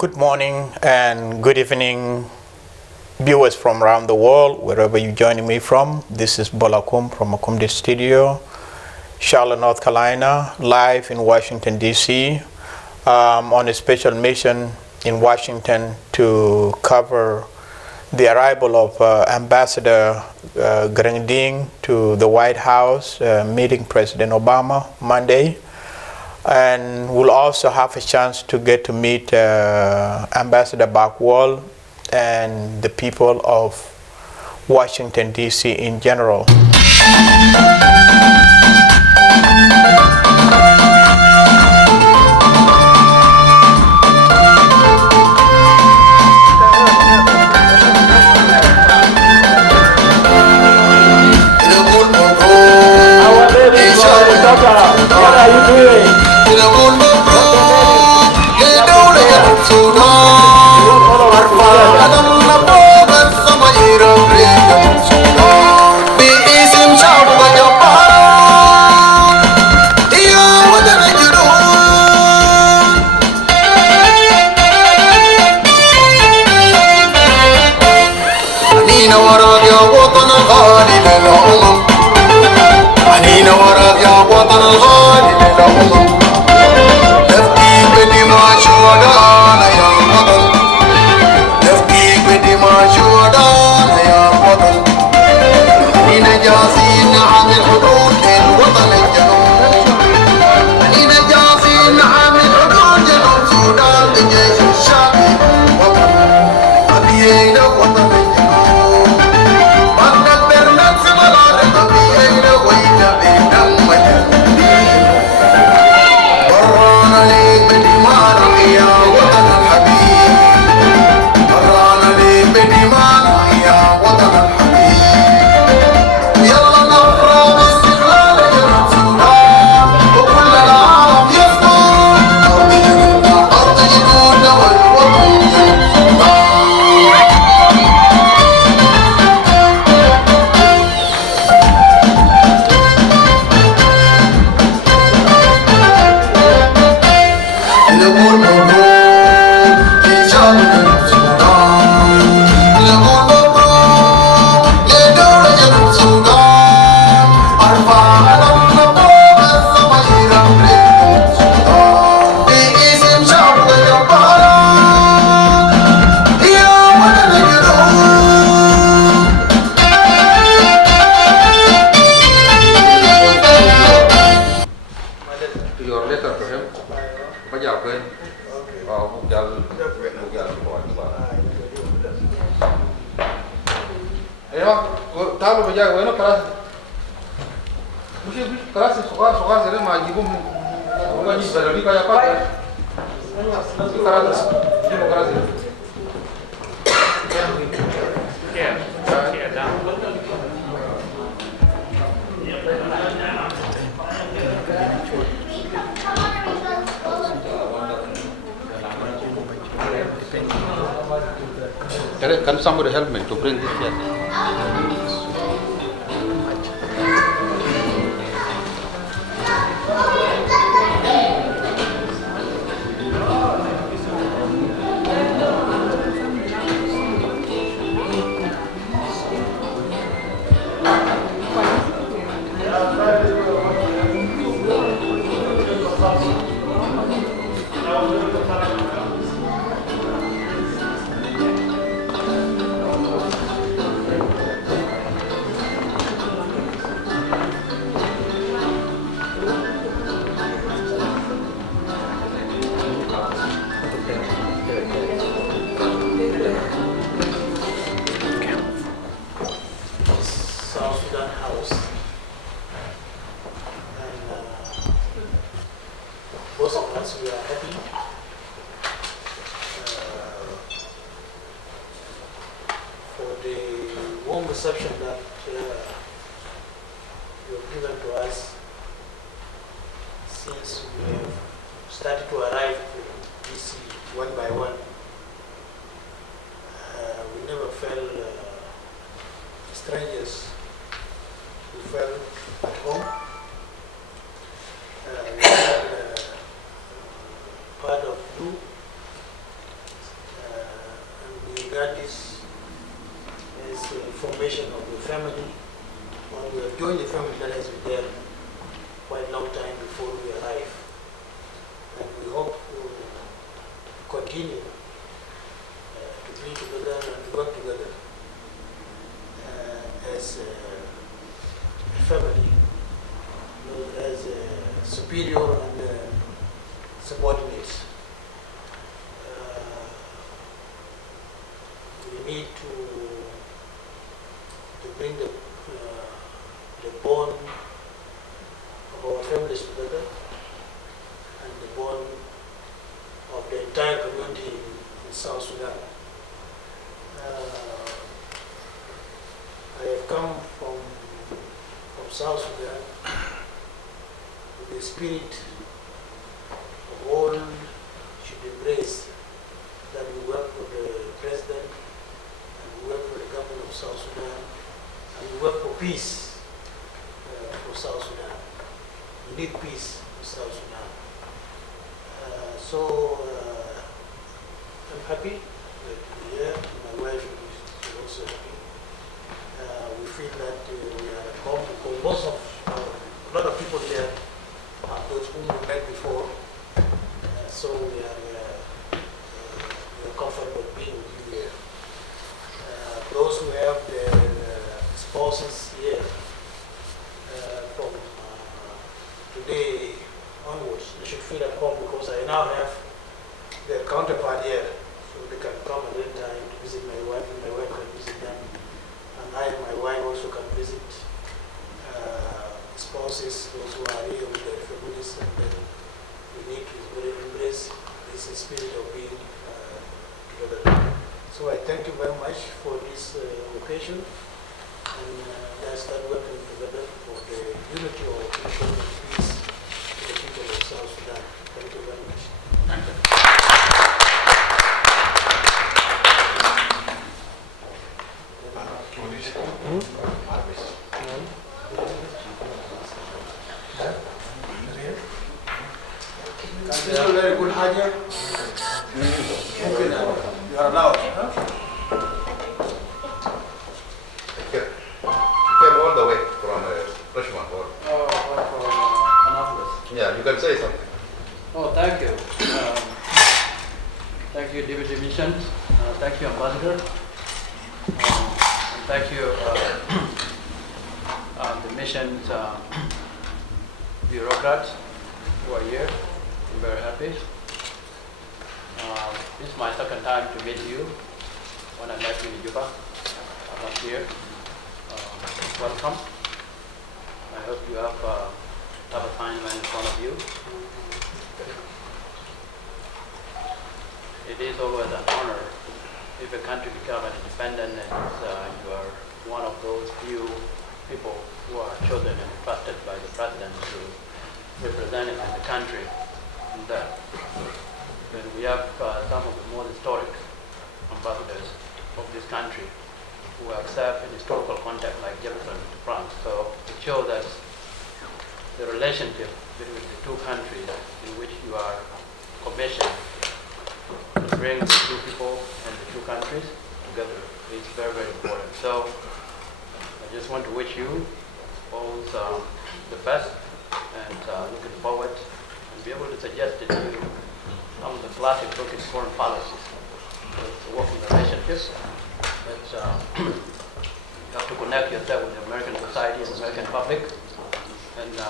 Good morning and good evening, viewers from around the world, wherever you're joining me from. This is Bolakum from Akumde Studio, Charlotte, North Carolina, live in Washington, D.C., on a special mission in Washington to cover the arrival of Ambassador Garang Diing to the White House, meeting President Obama Monday. And we'll also have a chance to get to meet Ambassador Backwell and the people of Washington, D.C. in general. What are you doing? Can somebody help me to bring this here? Reception that you've given to us since we have started to arrive to DC one by one. We never felt strangers. We felt at home. We felt part of you. regard this as a formation of the family. When we have joined the family that has been there quite a long time before we arrive. And we hope to continue to be together and work together as a family, as a superior and subordinates. We need to bring the bond of our families together and the bond of the entire community in South Sudan. I have come from South Sudan with the spirit of all should embrace that we work for the president and we work for the government of South Sudan and we work for peace for South Sudan. We need peace for South Sudan. I'm happy to be here. My wife is also happy. We feel that we are at home because most of a lot of people here are those whom we met before. So we are comfortable being with you here. Those who have their spouses here from today onwards, they should feel at home because I now have their counterpart here. So they can come at any time to visit my wife and my wife can visit them. And I and my wife also can visit spouses, those who are here with their families, and then we need to embrace this spirit of being together. So I thank you very much for this occasion, and let's start working together for the unity of our people and peace to the people of South Sudan. Thank you very much. Thank you. This is a very good idea. You are allowed. You came all the way from Richmond. Annapolis. Yeah, you can say something. Oh, thank you. Thank you, Deputy Missions. Thank you, Ambassador. And thank you, the missions bureaucrats who are here. I'm very happy. This is my second time to meet you. When I met you in Juba, I'm not here. Welcome. I hope you have assignment in front of you. It is always an honor if a country becomes independent and you are one of those few people who are chosen and trusted by the president to represent him in the country. And we have some of the more historic ambassadors of this country who have served in historical context like Jefferson to France. So it shows that the relationship between the two countries in which you are commissioned to bring the two people and the two countries together is very, very important. So I just want to wish you all the best and looking forward and be able to suggest to you some of the classic book in foreign policies. It's a working relationship. It's, you have to connect yourself with the American society and the American public. And I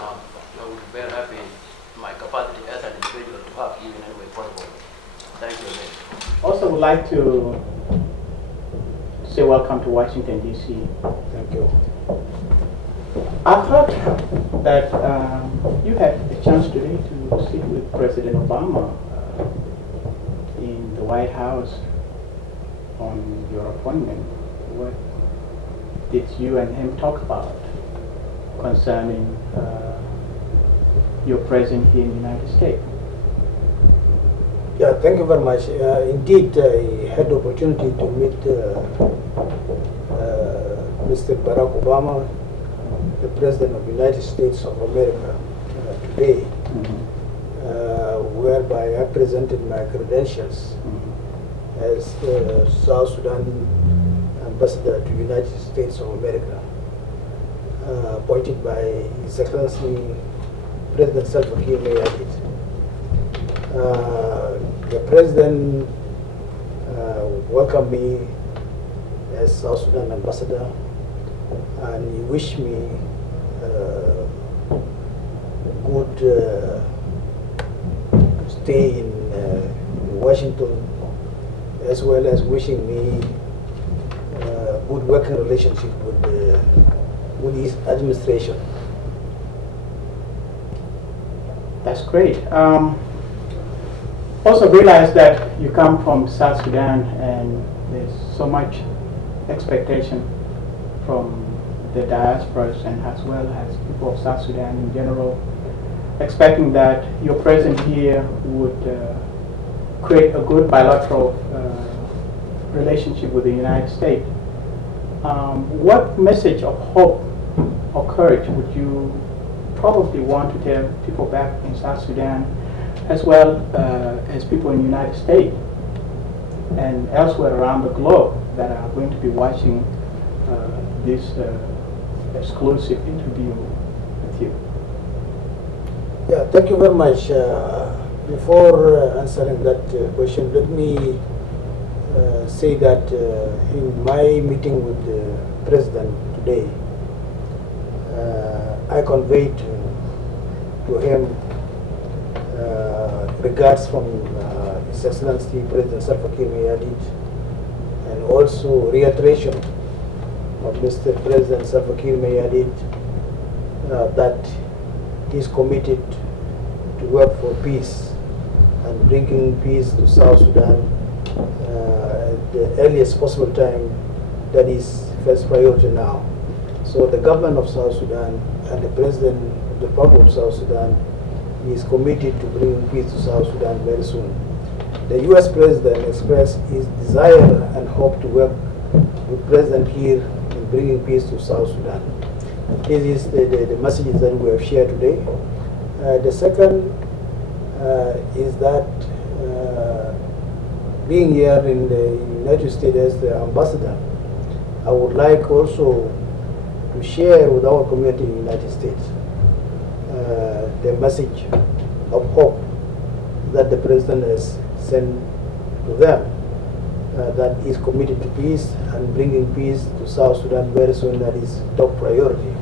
would be very happy in my capacity as an individual to help you in any way possible. Thank you again. Also would like to say welcome to Washington, D.C. Thank you. I've heard that you had a chance today to sit with President Obama in the White House on your appointment. What did you and him talk about concerning your presence here in the United States? Yeah, thank you very much. Indeed, I had the opportunity to meet Mr. Barack Obama, the President of the United States of America, today, whereby I presented my credentials as South Sudan ambassador to United States of America, appointed by His Excellency President Salva Kiir Mayardit. The President welcomed me as South Sudan ambassador, and he wished me good stay in Washington, as well as wishing me good working relationship with his administration. That's great. Also realize that you come from South Sudan and there's so much expectation from the diasporas and as well as people of South Sudan in general, expecting that your presence here would create a good bilateral relationship with the United States. What message of hope or courage would you probably want to tell people back in South Sudan, as well as people in the United States and elsewhere around the globe that are going to be watching this exclusive interview with you? Yeah, thank you very much. Before answering that question, let me say that in my meeting with the President today, I conveyed to him regards from His Excellency President Salva Kiir Mayardit, and also reiteration of Mr. President Salva Kiir Mayardit that he is committed to work for peace and bringing peace to South Sudan at the earliest possible time. That is first priority now. So the government of South Sudan and the President of the Republic of South Sudan is committed to bringing peace to South Sudan very soon. The U.S. President expressed his desire and hope to work with President Kiir in bringing peace to South Sudan. This is the messages that we have shared today. The second is that being here in the United States as the ambassador, I would like also to share with our community in the United States the message of hope that the President has sent to them, that is committed to peace and bringing peace to South Sudan very soon. That is top priority.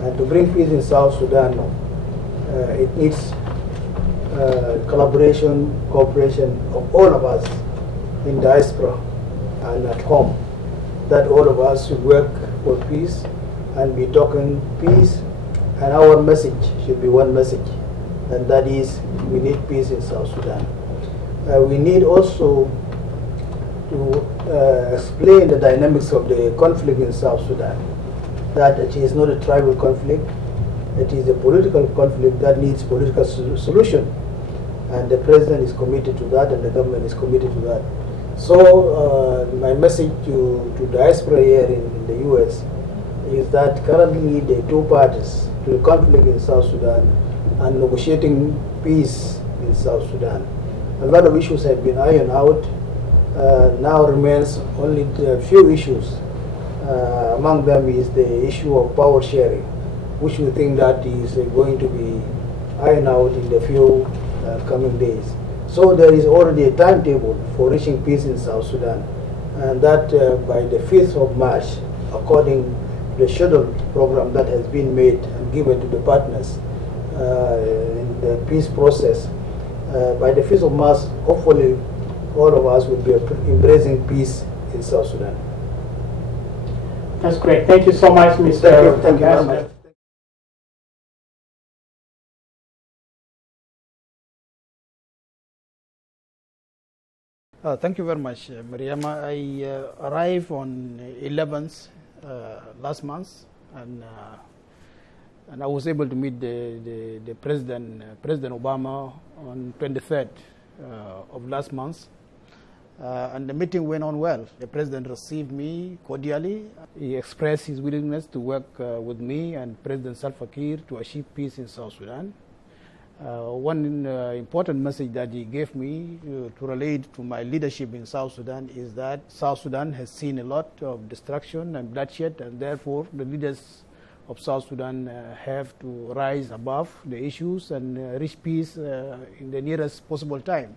And to bring peace in South Sudan, it needs collaboration, cooperation of all of us in diaspora and at home, that all of us should work for peace and be talking peace, and our message should be one message, and that is we need peace in South Sudan. We need also to explain the dynamics of the conflict in South Sudan, that it is not a tribal conflict, it is a political conflict that needs political solution, and the President is committed to that and the government is committed to that. So my message to diaspora here in the U.S. is that currently the two parties to the conflict in South Sudan are negotiating peace in South Sudan. A lot of issues have been ironed out. Now remains only a few issues. Among them is the issue of power sharing, which we think that is going to be ironed out in the few coming days. So there is already a timetable for reaching peace in South Sudan, and that by the 5th of March, according to the scheduled program that has been made and given to the partners in the peace process, by the 5th of March, hopefully all of us will be embracing peace in South Sudan. That's great. Thank you so much, Mr. Thank you very much. Thank you very much, Mariama. I arrived on 11th last month, and I was able to meet the President Obama on 23rd of last month. And the meeting went on well. The President received me cordially. He expressed his willingness to work with me and President Salva Kiir to achieve peace in South Sudan. One important message that he gave me to relate to my leadership in South Sudan is that South Sudan has seen a lot of destruction and bloodshed, and therefore the leaders of South Sudan have to rise above the issues and reach peace in the nearest possible time.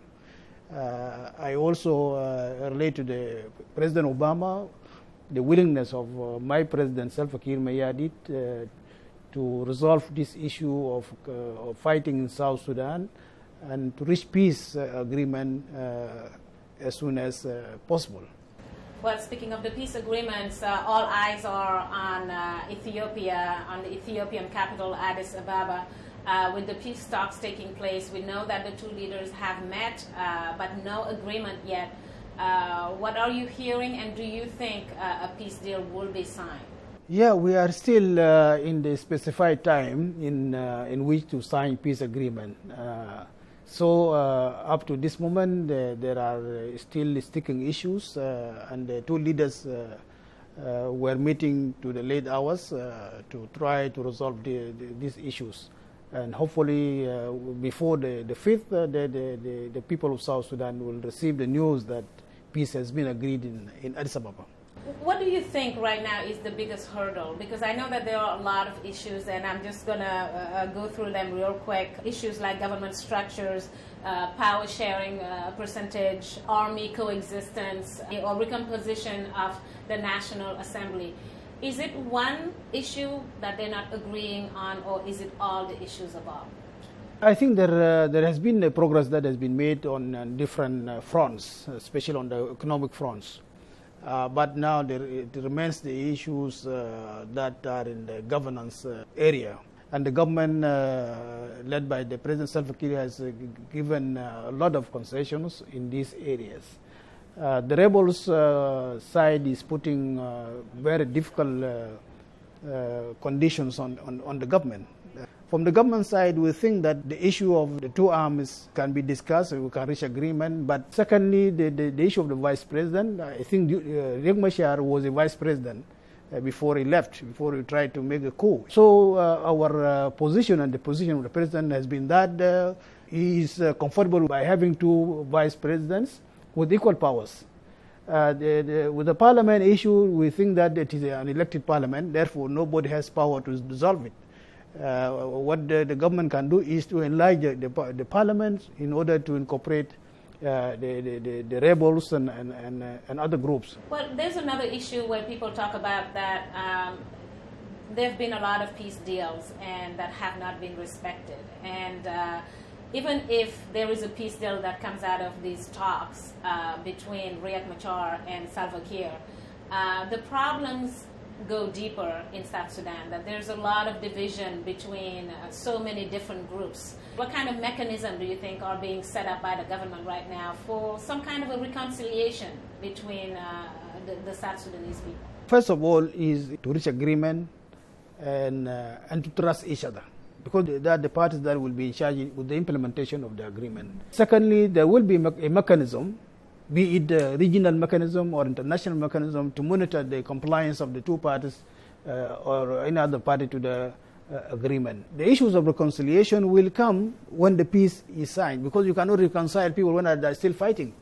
I also relate to the President Obama, the willingness of my President Salva Kiir Mayardit to resolve this issue of fighting in South Sudan and to reach peace agreement as soon as possible. Well, speaking of the peace agreements, all eyes are on Ethiopia, on the Ethiopian capital, Addis Ababa. With the peace talks taking place, we know that the two leaders have met, but no agreement yet. What are you hearing, and do you think a peace deal will be signed? Yeah, we are still in the specified time in which to sign peace agreement. So up to this moment, there are still sticking issues, and the two leaders were meeting to the late hours to try to resolve these issues. And hopefully, before the 5th, the people of South Sudan will receive the news that peace has been agreed in Addis Ababa. What do you think right now is the biggest hurdle? Because I know that there are a lot of issues, and I'm just going to go through them real quick. Issues like government structures, power sharing percentage, army coexistence, or recomposition of the National Assembly. Is it one issue that they're not agreeing on, or is it all the issues above? I think there has been a progress that has been made on different fronts, especially on the economic fronts. But now it remains the issues that are in the governance area. And the government, led by the President Salva Kiir, has given a lot of concessions in these areas. The rebels' side is putting very difficult conditions on the government. From the government side, we think that the issue of the two armies can be discussed, we can reach agreement. But secondly, the issue of the vice president, I think Riek Machar was a vice president before he left, before he tried to make a coup. So our position and the position of the president has been that he is comfortable by having two vice presidents with equal powers. With the parliament issue, we think that it is an elected parliament, therefore nobody has power to dissolve it. What the government can do is to enlarge the parliament in order to incorporate the rebels and other groups. Well, there's another issue where people talk about that there have been a lot of peace deals and that have not been respected. And even if there is a peace deal that comes out of these talks between Riek Machar and Salva Kiir, the problems go deeper in South Sudan, that there's a lot of division between so many different groups. What kind of mechanism do you think are being set up by the government right now for some kind of a reconciliation between the South Sudanese people? First of all is to reach agreement and to trust each other, because they are the parties that will be in charge with the implementation of the agreement. Secondly, there will be a mechanism, be it a regional mechanism or international mechanism, to monitor the compliance of the two parties or any other party to the agreement. The issues of reconciliation will come when the peace is signed, because you cannot reconcile people when they are still fighting.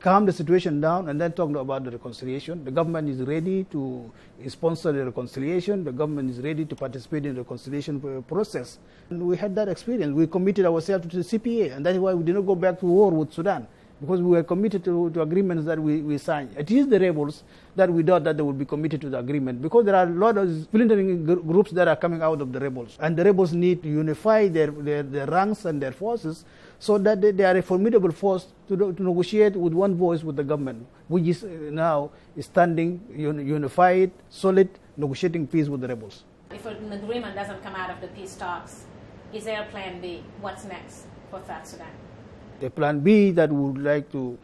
Calm the situation down and then talk about the reconciliation. The government is ready to sponsor the reconciliation. The government is ready to participate in the reconciliation process. And we had that experience. We committed ourselves to the CPA, and that is why we did not go back to war with Sudan, because we were committed to agreements that we signed. It is the rebels that we thought that they would be committed to the agreement, because there are a lot of splintering groups that are coming out of the rebels. And the rebels need to unify their ranks and their forces so that they are a formidable force to negotiate with one voice with the government, which is now standing unified, solid, negotiating peace with the rebels. If an agreement doesn't come out of the peace talks, is there a plan B? What's next for South Sudan? The plan B that we would like to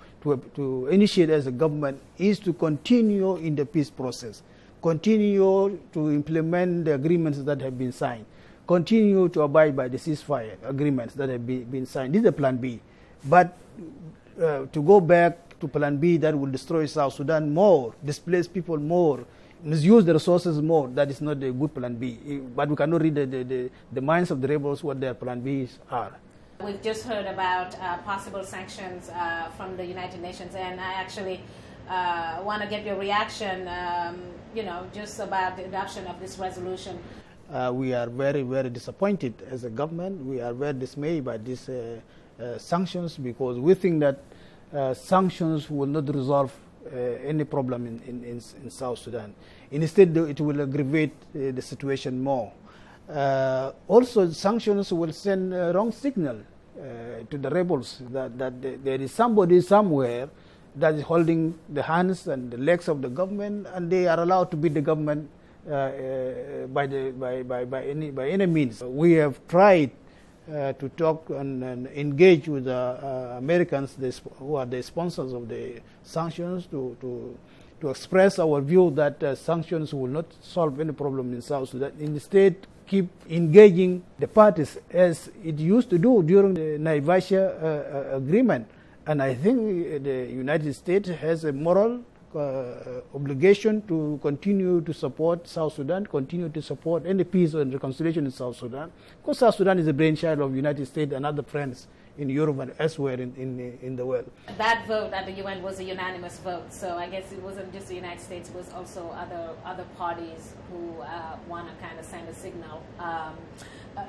initiate as a government is to continue in the peace process, continue to implement the agreements that have been signed, continue to abide by the ceasefire agreements that have been signed. This is the plan B. But to go back to plan B that will destroy South Sudan more, displace people more, misuse the resources more, that is not a good plan B. But we cannot read the minds of the rebels what their plan Bs are. We've just heard about possible sanctions from the United Nations, and I actually want to get your reaction, just about the adoption of this resolution. We are very, very disappointed as a government. We are very dismayed by these sanctions, because we think that sanctions will not resolve any problem in South Sudan. Instead, it will aggravate the situation more. Also, sanctions will send a wrong signal to the rebels that there is somebody somewhere that is holding the hands and the legs of the government, and they are allowed to beat the government by any means. We have tried to talk and engage with the Americans, who are the sponsors of the sanctions, to express our view that sanctions will not solve any problem in South Sudan. Instead, keep engaging the parties as it used to do during the Naivasha agreement. And I think the United States has a moral obligation to continue to support South Sudan, continue to support any peace and reconciliation in South Sudan, because South Sudan is a brainchild of the United States and other friends in Europe and elsewhere in the world. That vote at the UN was a unanimous vote, so I guess it wasn't just the United States, it was also other parties who want to kind of send a signal.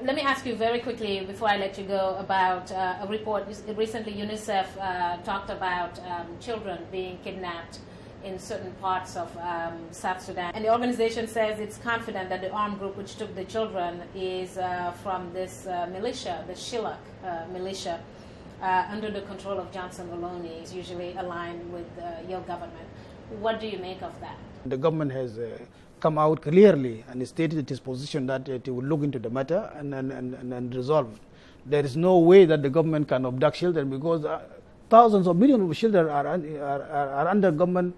Let me ask you very quickly, before I let you go, about a report. Recently, UNICEF talked about children being kidnapped in certain parts of South Sudan. And the organization says it's confident that the armed group which took the children is from this militia, the Shilluk militia, under the control of Johnson Maloney, is usually aligned with your government. What do you make of that? The government has come out clearly and stated its position that it will look into the matter and resolve. There is no way that the government can abduct children, because thousands of millions of children are under government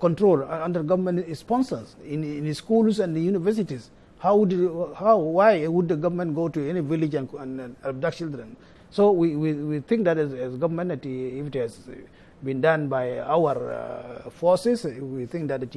control, under government sponsors in schools and the universities. Why would the government go to any village and abduct children? So we think that as government, if it has been done by our forces, we think that it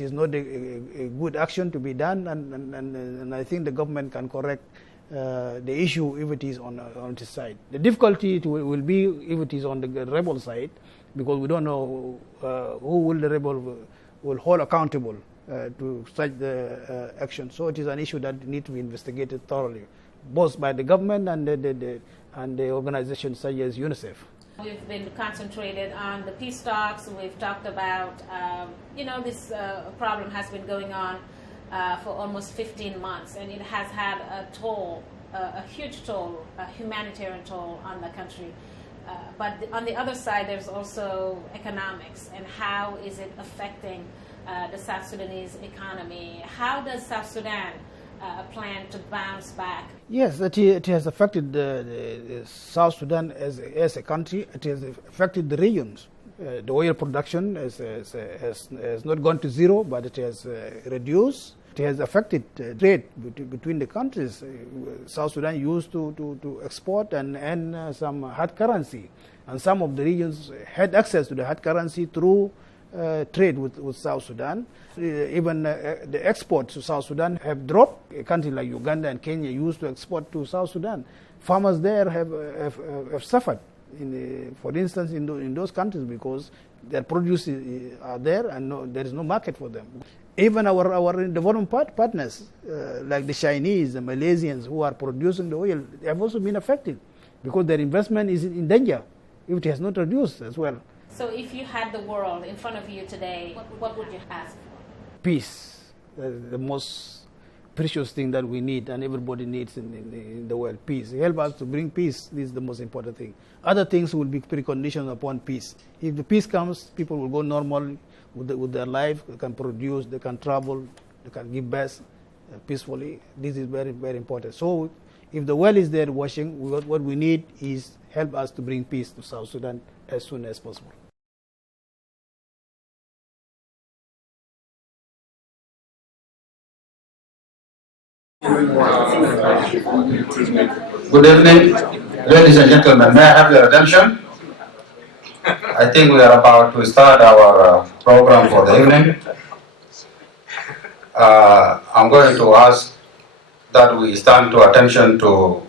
is not a good action to be done, and I think the government can correct the issue if it is on its side. The difficulty will be if it is on the rebel side, because we don't know who will the rebel will hold accountable to such the action. So it is an issue that needs to be investigated thoroughly, both by the government and the organizations such as UNICEF. We've been concentrated on the peace talks. We've talked about, this problem has been going on for almost 15 months, and it has had a toll, a huge toll, a humanitarian toll on the country. But on the other side, there's also economics, and how is it affecting the South Sudanese economy? How does South Sudan plan to bounce back? Yes, it has affected the South Sudan as a country. It has affected the regions. The oil production has not gone to zero, but it has reduced. It has affected trade between the countries. South Sudan used to export and some hard currency, and some of the regions had access to the hard currency through trade with South Sudan. Even the exports to South Sudan have dropped. A country like Uganda and Kenya used to export to South Sudan. Farmers there have suffered, for instance, in those countries, because their produce are there and there is no market for them. Even our development partners, like the Chinese, the Malaysians, who are producing the oil, they have also been affected, because their investment is in danger if it has not reduced as well. So if you had the world in front of you today, what would you ask for? Peace, the most precious thing that we need and everybody needs in the world. Peace. Help us to bring peace. This is the most important thing. Other things will be preconditions upon peace. If the peace comes, people will go normal with their life. They can produce, they can travel, they can give birth peacefully. This is very, very important. So if the world is there watching, what we need is help us to bring peace to South Sudan as soon as possible. Good evening, ladies and gentlemen. May I have your attention? I think we are about to start our program for the evening. I'm going to ask that we stand to attention to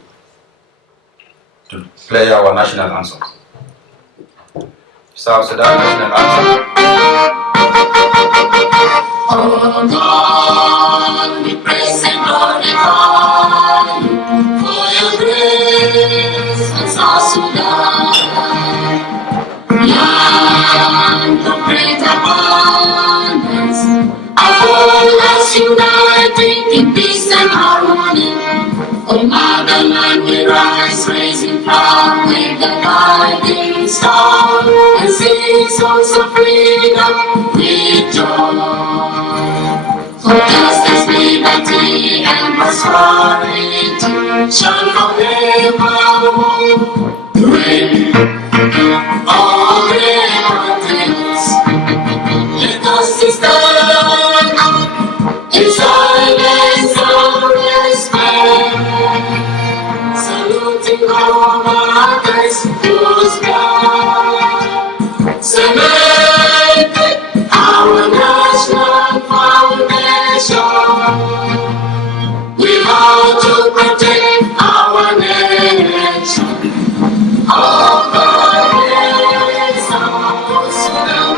play our national anthem. South Sudan national anthem. Oh God, we praise and glorify you for your grace in South Sudan. Land of great abundance, all us uniting in peace and harmony. Oh, motherland, we rise, raising proud with the guiding star, and sing songs of freedom with joy. For justice, liberty, and prosperity shall forever reign. All patriots, let us stand up in silence and respect, saluting our mothers whose blood cemented our national foundation. We vow to protect our nation. All the days of Sudan.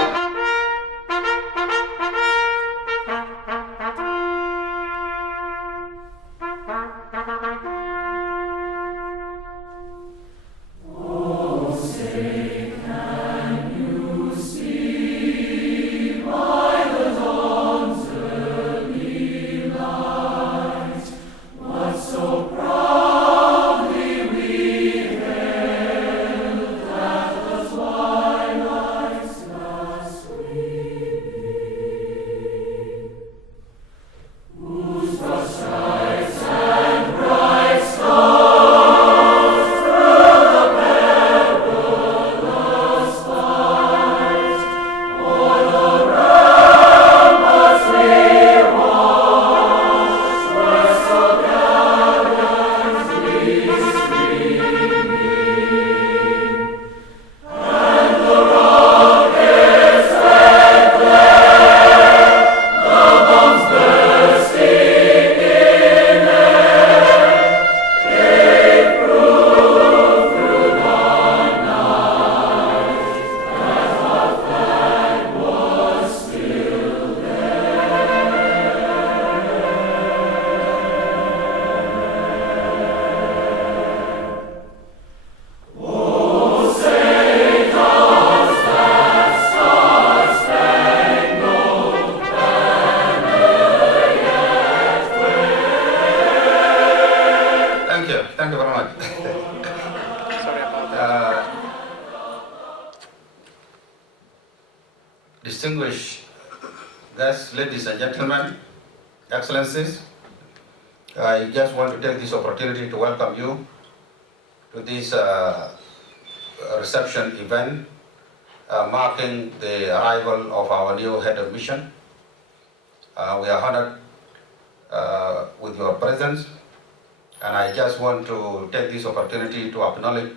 Thank you very much. Distinguished guests, ladies and gentlemen, excellencies, I just want to take this opportunity to welcome you to this reception event marking the arrival of our new head of mission. We are honored with your presence, and I just want to take this opportunity to acknowledge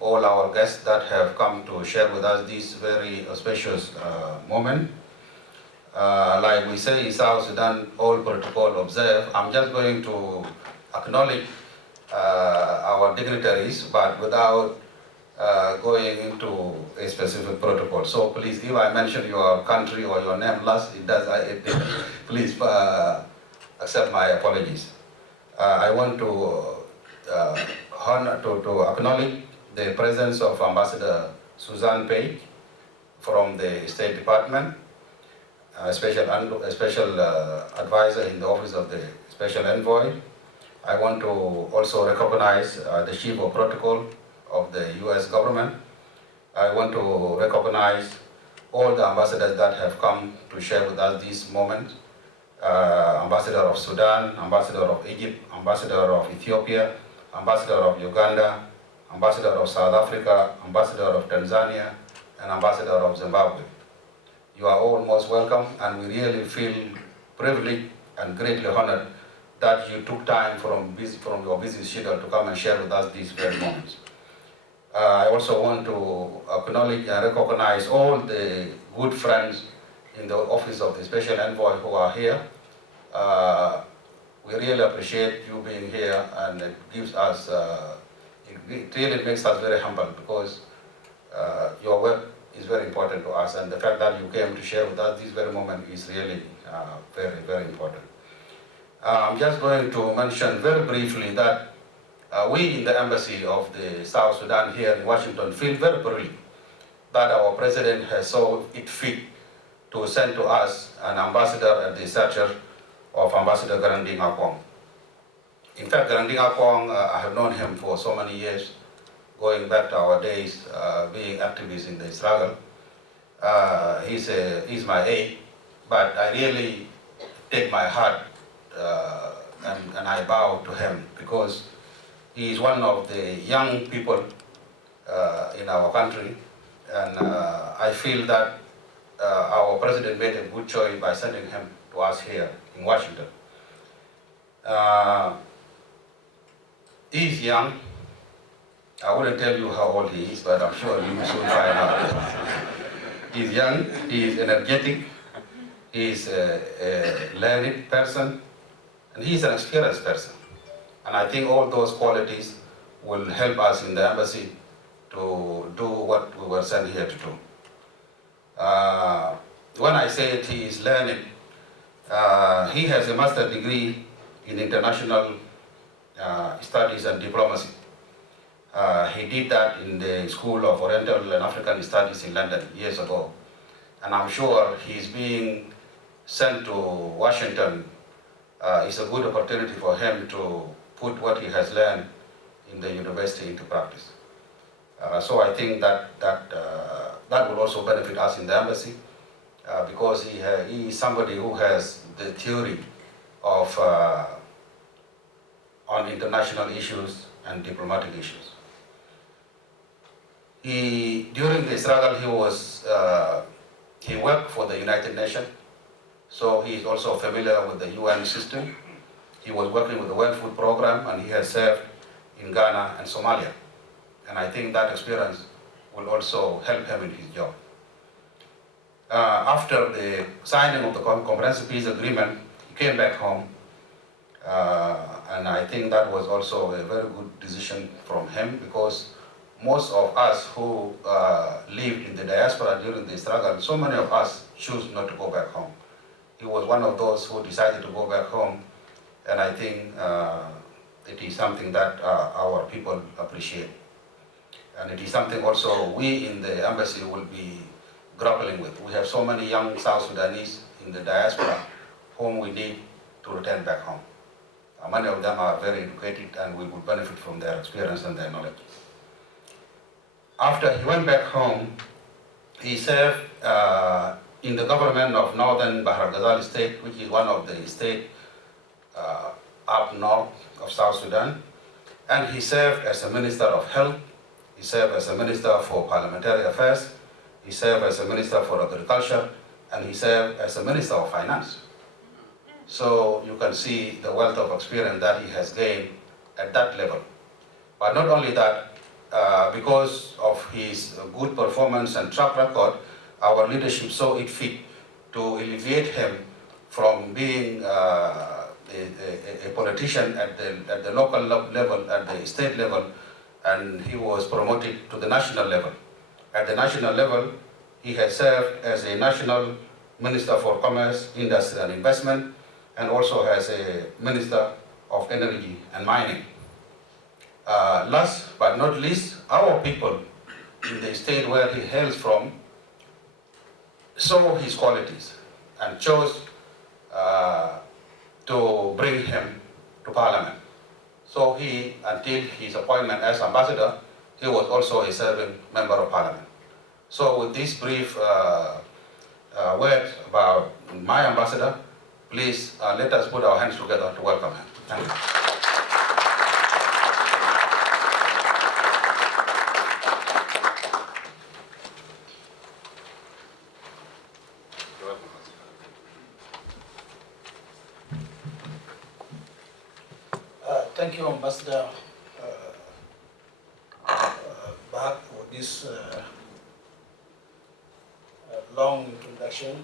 all our guests that have come to share with us this very auspicious moment. Like we say in South Sudan, all protocol observed. I'm just going to acknowledge our dignitaries, but without going into a specific protocol. So please, if I mention your country or your name last, please accept my apologies. I want to acknowledge the presence of Ambassador Suzanne Page from the State Department, a special advisor in the Office of the Special Envoy. I want to also recognize the Chief of Protocol of the U.S. government. I want to recognize all the ambassadors that have come to share with us this moment. Ambassador of Sudan, Ambassador of Egypt, Ambassador of Ethiopia, Ambassador of Uganda, Ambassador of South Africa, Ambassador of Tanzania, and Ambassador of Zimbabwe. You are all most welcome, and we really feel privileged and greatly honored that you took time from your busy schedule to come and share with us these very moments. I also want to acknowledge and recognize all the good friends in the office of the Special Envoy who are here. We really appreciate you being here, and it gives us, it really makes us very humble, because your work is very important to us, and the fact that you came to share with us this very moment is really very, very important. I'm just going to mention very briefly that we in the Embassy of the South Sudan here in Washington feel very proud that our president has saw it fit to send to us an ambassador at the stature of Ambassador Garang. In fact, Garang I have known him for so many years, going back to our days being activists in the struggle. He's my aide, but I really take my heart and I bow to him, because he is one of the young people in our country, and I feel that our president made a good choice by sending him to us here in Washington. He's young. I wouldn't tell you how old he is, but I'm sure you will soon find out. He's young, he is energetic, he is a learned person, and he's an experienced person. And I think all those qualities will help us in the embassy to do what we were sent here to do. When I say he is learned, he has a master's degree in international studies and diplomacy. He did that in the School of Oriental and African Studies in London years ago. And I'm sure he's being sent to Washington. It's a good opportunity for him to put what he has learned in the university into practice. So I think that will also benefit us in the embassy, because he is somebody who has the theory of on international issues and diplomatic issues. During the struggle, he worked for the United Nations, so he is also familiar with the UN system. He was working with the World Food Program, and he has served in Ghana and Somalia. And I think that experience will also help him in his job. After the signing of the Comprehensive Peace Agreement, he came back home, and I think that was also a very good decision from him, because most of us who lived in the diaspora during the struggle, so many of us choose not to go back home. He was one of those who decided to go back home, and I think it is something that our people appreciate. And it is something also we in the embassy will be grappling with. We have so many young South Sudanese in the diaspora whom we need to return back home. Many of them are very educated, and we will benefit from their experience and their knowledge. After he went back home, he served in the government of Northern Bahr Ghazal state, which is one of the states up north of South Sudan. And he served as a Minister of Health, he served as a Minister for Parliamentary Affairs, he served as a Minister for Agriculture, and he served as a Minister of Finance. So you can see the wealth of experience that he has gained at that level. But not only that, because of his good performance and track record, our leadership saw it fit to elevate him from being a politician at the local level, at the state level, and he was promoted to the national level. At the national level, he has served as a National Minister for Commerce, Industry and Investment, and also as a Minister of Energy and Mining. Last but not least, our people in the state where he hails from saw his qualities and chose to bring him to Parliament. So until his appointment as ambassador, he was also a serving member of Parliament. So with this brief words about my ambassador, please let us put our hands together to welcome him. Thank you. Thank you, Ambassador this long introduction,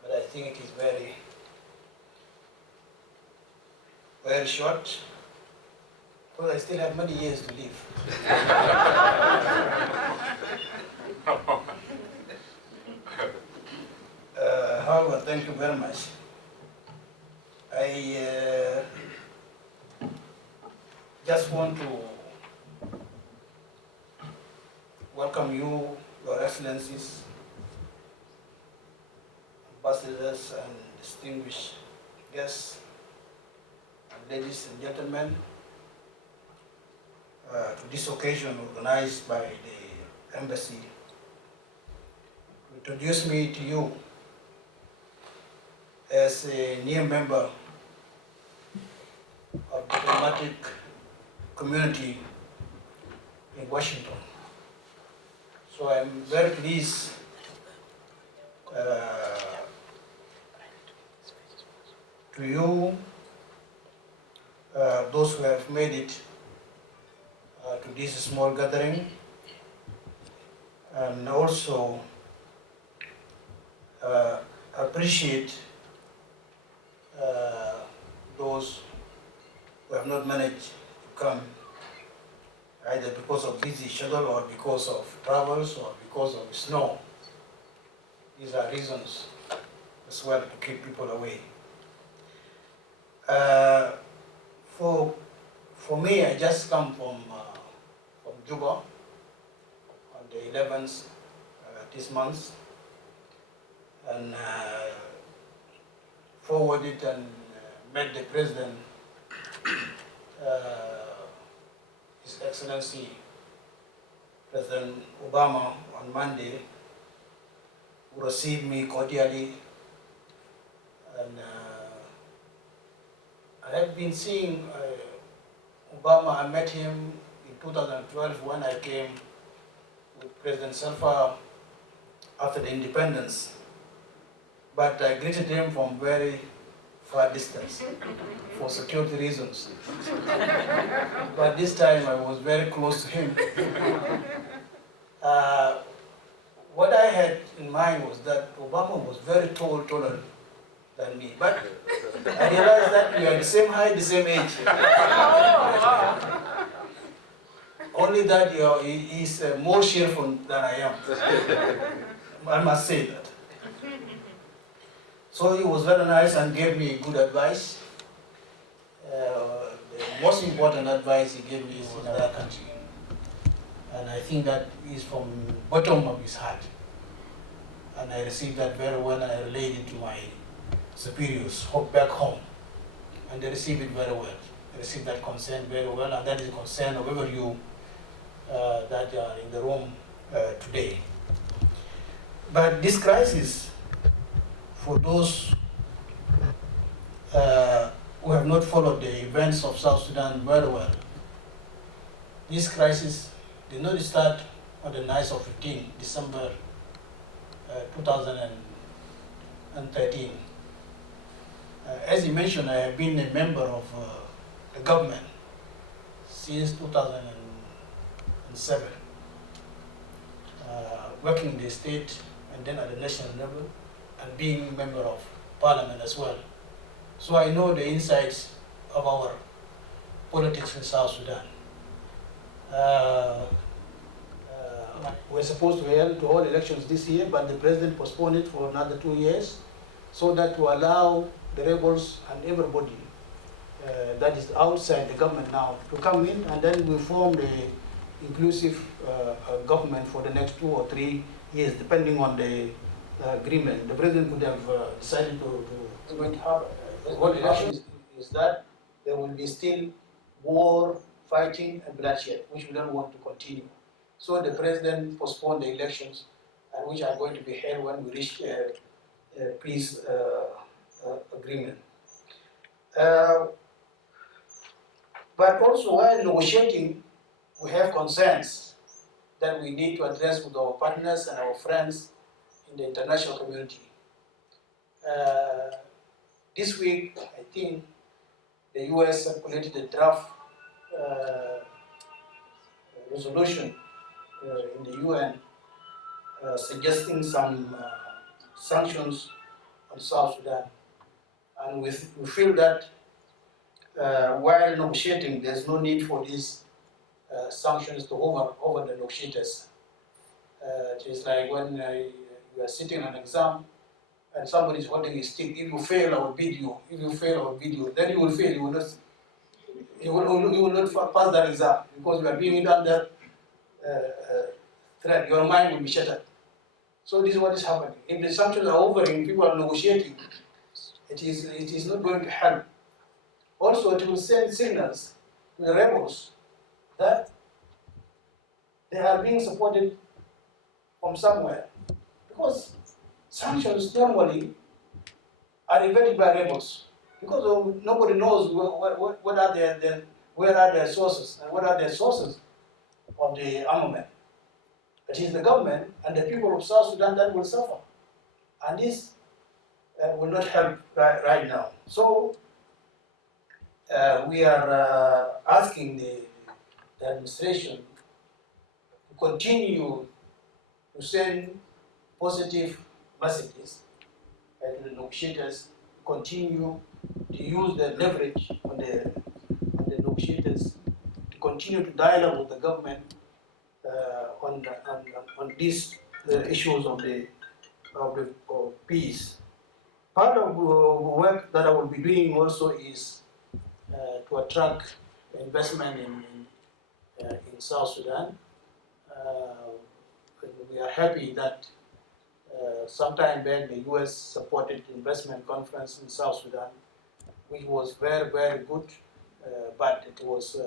but I think it is very, very short, because I still have many years to live. However, thank you very much. I just want to welcome you, Your Excellencies, ambassadors, and distinguished guests, and ladies and gentlemen, to this occasion organized by the embassy to introduce me to you as a new member of the diplomatic community in Washington. So I'm very pleased to you, those who have made it to this small gathering, and also appreciate those who have not managed to come, either because of busy schedule or because of travels or because of snow. These are reasons as well to keep people away. For me, I just come from Juba on the 11th this month, and forwarded and met the President, His Excellency President Obama, on Monday, who received me cordially, and I have been seeing Obama. I met him in 2012 when I came with President Salva after the independence, but I greeted him from very far distance for security reasons. But this time I was very close to him. What I had in mind was that Obama was very taller than me, but I realized that we are the same height, the same age. Only that he is more cheerful than I am. I must say that. So he was very nice and gave me good advice. The most important advice he gave me is in another country. And I think that is from the bottom of his heart. And I received that very well, and I relayed it to my superiors back home. And they received it very well. They received that concern very well, and that is the concern of every you that are in the room today. But this crisis, for those who have not followed the events of South Sudan very well, this crisis did not start on the night of 15 December 2013. As you mentioned, I have been a member of the government since 2007, working in the state and then at the national level, and being a member of parliament as well. So I know the insights of our politics in South Sudan. We're supposed to hold elections this year, but the president postponed it for another 2 years, so that to allow the rebels and everybody that is outside the government now to come in, and then we form the inclusive government for the next 2 or 3 years, depending on the agreement. The president could have decided to have hold elections. Is that there will be still war, fighting, and bloodshed, which we don't want to continue. So the president postponed the elections, and which are going to be held when we reach a peace agreement. But also, while negotiating, we have concerns that we need to address with our partners and our friends in the international community. This week, I think the US circulated a draft resolution in the UN suggesting some sanctions on South Sudan. And we feel that while negotiating, there's no need for these sanctions to over the negotiators. It is like when you are sitting on an exam and somebody is holding a stick. If you fail our video, then you will fail. You will not pass that exam because you are being under threat. Your mind will be shattered. So this is what is happening. If the sanctions are over and people are negotiating, it is not going to help. Also, it will send signals to the rebels that they are being supported from somewhere. Because sanctions normally are evaded by rebels. Because nobody knows what are where are their sources and what are their sources of the armament. It is the government and the people of South Sudan that will suffer. And this will not help right now. So we are asking the administration to continue to send positive messages to the negotiators, continue to use the leverage on the negotiators, to continue to dialogue with the government on these issues of peace. Part of the work that I will be doing also is to attract investment in South Sudan. We are happy that sometime back the U.S. supported investment conference in South Sudan, which was very, very good, but it was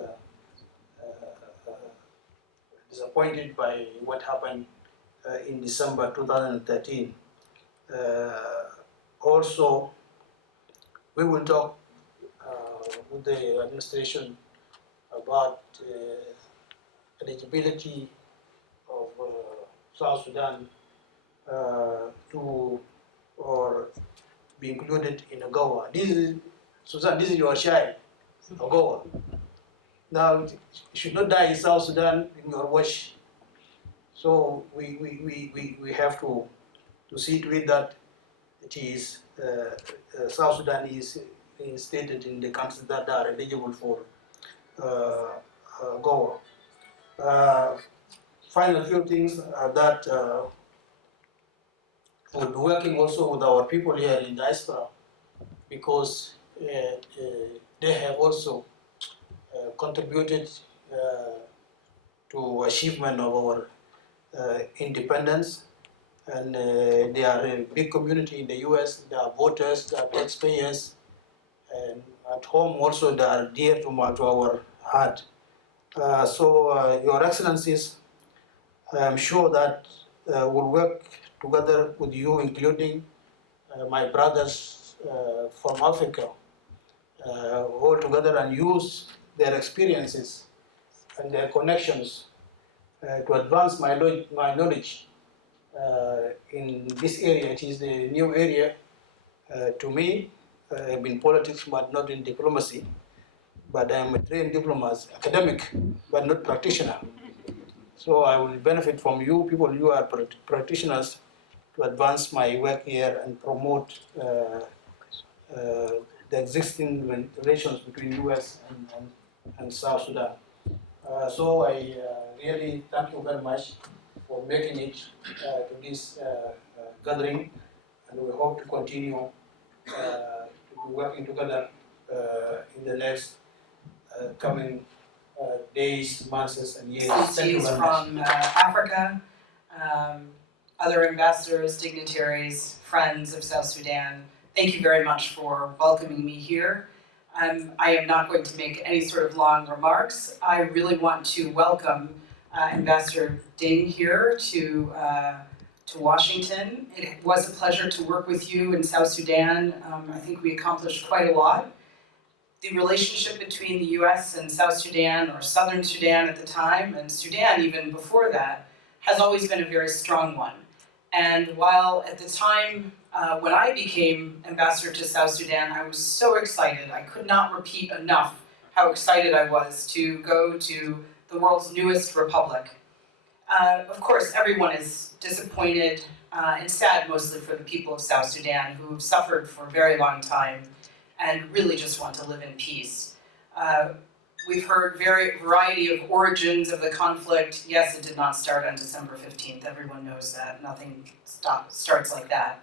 disappointed by what happened in December 2013. Also, we will talk with the administration about eligibility of South Sudan to or be included in AGOA. Susan, this is your child, AGOA. Now, you should not die in South Sudan in your wish. So we have to see to it that it is South Sudan is stated in the countries that are eligible for AGOA. Final few things that we'll be working also with our people here in diaspora because they have also contributed to achievement of our independence, and they are a big community in the U.S. They are voters, they are taxpayers, and at home also they are dear to our heart. So, Your Excellencies, I am sure that we'll work together with you, including my brothers from Africa, all together and use their experiences and their connections to advance my knowledge in this area. It is the new area to me. I've been in politics, but not in diplomacy. But I am a trained diplomat, academic, but not practitioner. So I will benefit from you people, you are practitioners, to advance my work here and promote the existing relations between U.S. and South Sudan. So I really thank you very much for making it to this gathering, and we hope to continue to be working together in the next coming days, months, and years. Thank you very much. From Africa, other ambassadors, dignitaries, friends of South Sudan, thank you very much for welcoming me here. I am not going to make any sort of long remarks. I really want to welcome Ambassador Diing here to Washington. It was a pleasure to work with you in South Sudan. I think we accomplished quite a lot. The relationship between the US and South Sudan, or Southern Sudan at the time, and Sudan even before that, has always been a very strong one. And while at the time when I became ambassador to South Sudan, I was so excited. I could not repeat enough how excited I was to go to the world's newest republic. Of course, everyone is disappointed and sad mostly for the people of South Sudan who've suffered for a very long time and really just want to live in peace. We've heard variety of origins of the conflict. Yes, it did not start on December 15th. Everyone knows that. Nothing starts like that.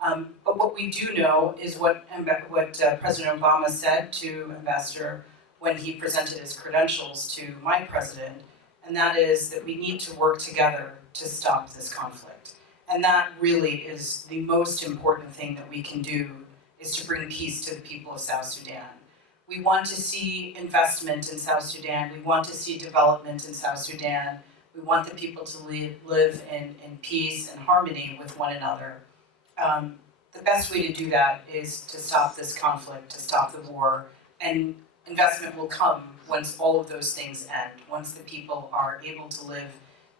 But what we do know is what President Obama said to Ambassador when he presented his credentials to my president, and that is that we need to work together to stop this conflict. And that really is the most important thing that we can do, is to bring peace to the people of South Sudan. We want to see investment in South Sudan. We want to see development in South Sudan. We want the people to live in peace and harmony with one another. The best way to do that is to stop this conflict, to stop the war, and investment will come once all of those things end, once the people are able to live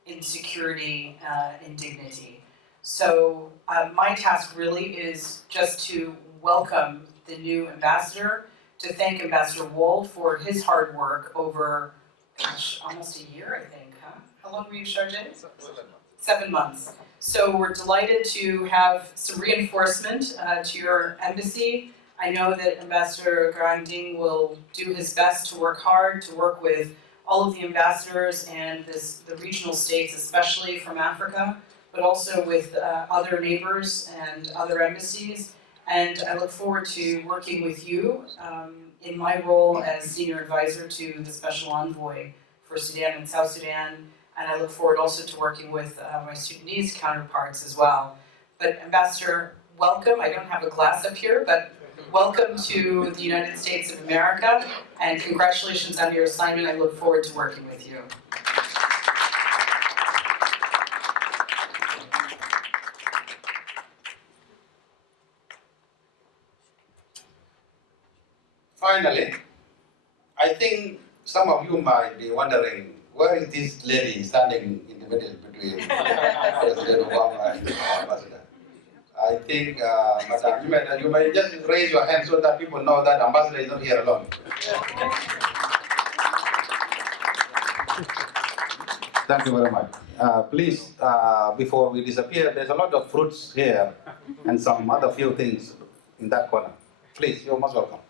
in security and dignity. So my task really is just to welcome the new ambassador, to thank Ambassador Wool for his hard work over, gosh, almost a year, I think, huh? How long were you charged? 7 months. So we're delighted to have some reinforcement to your embassy. I know that Ambassador Garang will do his best to work hard, to work with all of the ambassadors and the regional states, especially from Africa, but also with other neighbors and other embassies. And I look forward to working with you in my role as senior advisor to the special envoy for Sudan and South Sudan. And I look forward also to working with my Sudanese counterparts as well. But Ambassador, welcome. I don't have a glass up here, but welcome to the United States of America, and congratulations on your assignment. I look forward to working with you. Finally, I think some of you might be wondering, where is this lady standing in the middle between President Obama and the Ambassador? I think, Madam, you may just raise your hand so that people know that Ambassador is not here alone. Thank you very much. Please, before we disappear, there's a lot of fruits here and some other few things in that corner. Please, you're most welcome.